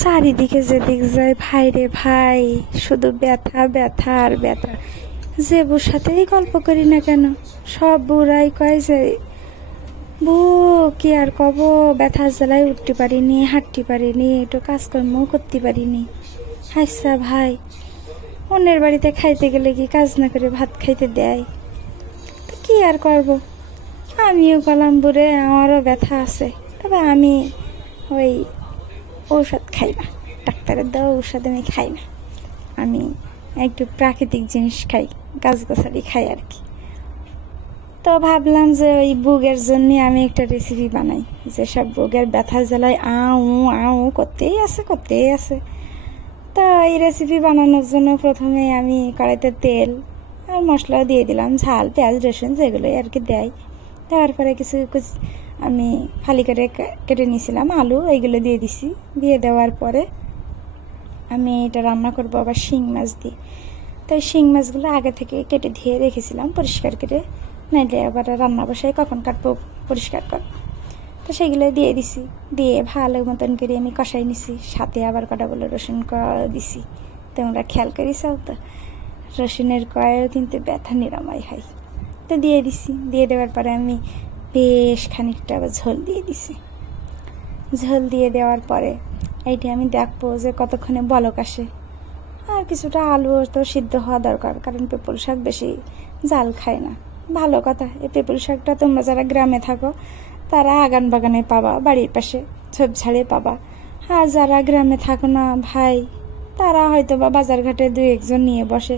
চারিদিকে যেদিক যায় ভাই রে ভাই, শুধু ব্যথা ব্যথা আর ব্যথা। যে বউর সাথেই গল্প করি না কেন, সব বউরাই কয় যে বউ কি আর কব, ব্যথার জ্বালায় উঠতে পারিনি, হাঁটতে পারিনি, একটু কাজকর্মও করতে পারিনি। আচ্ছা ভাই, অন্যের বাড়িতে খাইতে গেলে কি কাজ না করে ভাত খাইতে দেয়? তো কি আর করব, আমিও গেলাম বুড়ে, আমারও ব্যথা আছে, তবে আমি ওই ঔষধ খাই না, ডাক্তারের দেওয়া ঔষধ আমি খাই না। আমি একটু প্রাকৃতিক জিনিস খাই, গাছগাছালি খাই আর কি। তো ভাবলাম যে ওই বুগের জন্য আমি একটা রেসিপি বানাই, যেসব বুগের ব্যথা জ্বালায় আউ আউ করতেই আছে। তো এই রেসিপি বানানোর জন্য প্রথমে আমি কড়াইতে তেল আর মশলাও দিয়ে দিলাম, ঝাল পেঁয়াজ রসুন যেগুলোই আর কি দেয়। দেওয়ার পরে কিছু আমি ফালি করে কেটে নিয়েছিলাম আলু, এইগুলো দিয়ে দিছি। দিয়ে দেওয়ার পরে আমি এটা রান্না করবো আবার শিং মাছ দিয়ে। তাই শিং মাছগুলো আগে থেকে কেটে ধুয়ে রেখেছিলাম পরিষ্কার করে, নাইলে আবার রান্না বসায় কখন কাটবো পরিষ্কার করবো। তো সেগুলো দিয়ে দিছি, দিয়ে ভালো মতন করে আমি কষাই নিছি। সাথে আবার কটাগুলো রসুন দিছি, তোমরা খেয়াল করিসাও তো, রসুনের কয়েও কিন্তু ব্যথা নিরাময় হয়। তো দিয়ে দিছি, দিয়ে দেওয়ার পরে আমি বেশ খানিকটা আবার ঝোল দিয়ে দিছি। ঝোল দিয়ে দেওয়ার পরে এইটা আমি দেখবো যে কতক্ষণে বলক আসে। আর কিছুটা আলু তো সিদ্ধ হওয়া দরকার, কারণ পেঁপল শাক বেশি জাল খায় না। ভালো কথা, এই পেঁপল শাকটা তোমরা যারা গ্রামে থাকো তারা আগান বাগানে পাবা, বাড়ির পাশে ঝোপঝাড়ে পাবা। আর যারা গ্রামে থাকো না ভাই, তারা হয়তো বা বাজার ঘাটে দুই একজন নিয়ে বসে।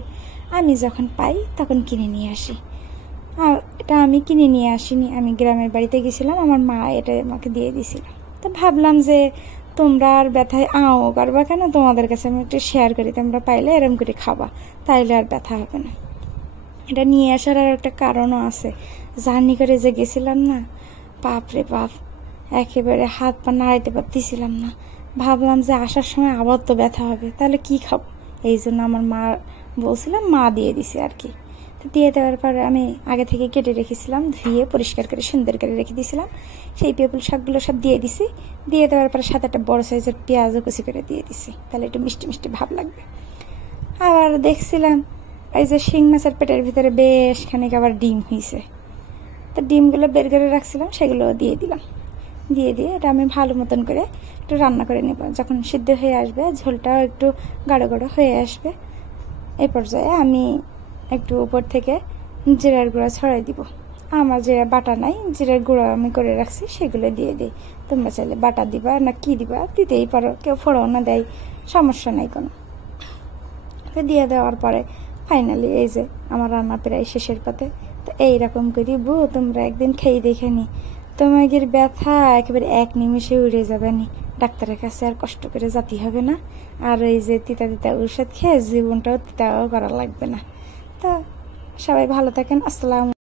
আমি যখন পাই তখন কিনে নিয়ে আসি। আর এটা আমি কিনে নিয়ে আসিনি, আমি গ্রামের বাড়িতে গেছিলাম, আমার মা এটা আমাকে দিয়ে দিয়েছিল। তো ভাবলাম যে তোমরা আর ব্যথায় আও করবা কেন, তোমাদের কাছে আমি একটু শেয়ার করি, তোমরা পাইলে এরম করে খাবা, তাইলে আর ব্যথা হবে না। এটা নিয়ে আসার আর একটা কারণও আছে। জার্নি করে যে গেছিলাম না, বাপ রে বাপ, একেবারে হাত পা নাড়াইতে পারতেছিলাম না। ভাবলাম যে আসার সময় আবার তো ব্যথা হবে, তাহলে কি খাবো? এই জন্য আমার মা বলছিলাম, মা দিয়ে দিছে আর কি। তো দিয়ে দেওয়ার পরে আমি আগে থেকে কেটে রেখেছিলাম, ধুয়ে পরিষ্কার করে সুন্দর করে রেখে দিয়েছিলাম। সেই পেঁপল শাকগুলো সব দিয়ে দিছি। দিয়ে দেওয়ার পরে সাথে একটা বড় সাইজের পেঁয়াজও কুচি করে দিয়ে দিছি, তাহলে একটু মিষ্টি মিষ্টি ভাব লাগবে। আবার দেখছিলাম এই যে শিং মাছের পেটের ভিতরে বেশ খানিক আবার ডিম হয়েছে। তো ডিমগুলো বের করে রাখছিলাম, সেগুলো দিয়ে দিলাম। দিয়ে এটা আমি ভালো মতন করে একটু রান্না করে নেব। যখন সিদ্ধ হয়ে আসবে, ঝোলটাও একটু গাঢ় গাঢ় হয়ে আসবে, এই পর্যায়ে আমি একটু উপর থেকে জিরার গুঁড়া ছড়াই দিব। আমার জিরা বাটা নাই, জিরার গুঁড়ো আমি করে রাখছি, সেগুলো দিয়ে দিই। তোমরা চাইলে বাটা দিবা না কি দিবা দিতেই পারো, কেউ ফোড়নও দেয়, সমস্যা নাই কোনো। তো দিয়ে দেওয়ার পরে ফাইনালি এই যে আমার রান্না প্রায় শেষের পথে। তো এইরকম করি বউ, তোমরা একদিন খেয়ে দেখে নি, তোমাদের ব্যথা একেবারে এক নিমিষে উড়ে যাবে নি। ডাক্তারের কাছে আর কষ্ট করে যেতে হবে না, আর এই যে তিতা তিতা ঔষধ খেয়ে জীবনটাও তিতাও করা লাগবে না। তা সবাই ভালো থাকেন, আসসালাম।